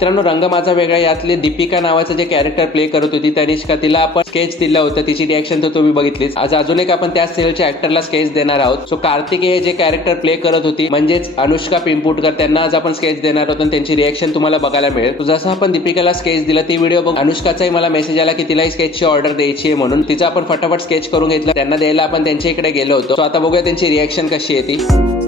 मित्रांनो, रंग माझा वेगळा यातले दीपिका नावाचं जे कॅरेक्टर प्ले करत होती तनिष्का, तिला आपण स्केच दिलं होतं. तिची रिॲक्शन तर तुम्ही बघितलीच. आज अजून एक आपण त्या सिरियलच्या ऍक्टरला स्केच देणार आहोत. सो कार्तिकी हे जे कॅरेक्टर प्ले करत होती म्हणजेच अनुष्का पिंपुटकर, त्यांना आज आपण स्केच देणार आहोत आणि त्यांची रिॲक्शन तुम्हाला बघायला मिळेल. जसं आपण दीपिकाला स्केच दिला ती व्हिडिओ बघून अनुष्काचाही मला मेसेज आला की तिलाही स्केचची ऑर्डर द्यायची आहे म्हणून. तिचा आपण फटाफट स्केच करून घेतला. त्यांना द्यायला आपण त्यांच्या इकडे गेलो होतो. सो आता बघूया त्यांची रिॲक्शन कशी आहे ती.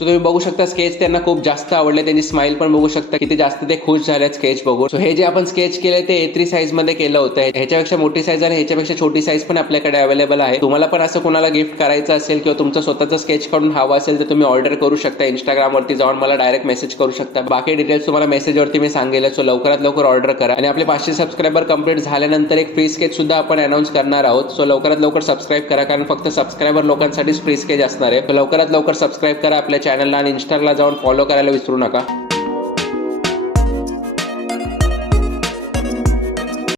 तुम्ही बघू शकता स्केच त्यांना खूप जास्त आवडले. त्यांची स्माइल पण बघू शकता किती जास्त ते खुश झालेत स्केच बघून. सो हे जे आपण स्केच केलंय ते A3 साईज मध्ये केलं होतं. ह्याच्यापेक्षा मोठी साईज आणि ह्याच्यापेक्षा छोटी साईज पण आपल्याकडे अवेलेबल आहे. तुम्हाला पण असं कोणाला गिफ्ट करायचं असेल किंवा तुमचं स्वतःचं स्केच काढून हवं असेल तर तुम्ही ऑर्डर करू शकता. इंस्टाग्रामवरती जाऊन मला डायरेक्ट मेसेज करू शकता. बाकी डिटेल्स तुम्हाला मेसेजवरती मी सांगेल. सो लवकरात लवकर ऑर्डर करा. आणि आपले 500 सबस्क्रायबर कंप्लीट झाल्यानंतर एक फ्री स्केच सुद्धा आपण अनाउन्स करणार आहोत. सो लवकरात लवकर सबस्क्राईब करा, कारण फक्त सबस्क्रायबर लोकांसाठीच फ्री स्केच असणार आहे. लवकरात लवकर सबस्क्राईब करा आपल्या चॅनलला आणि इंस्टाग्रामला जाऊन फॉलो करायला विसरू नका.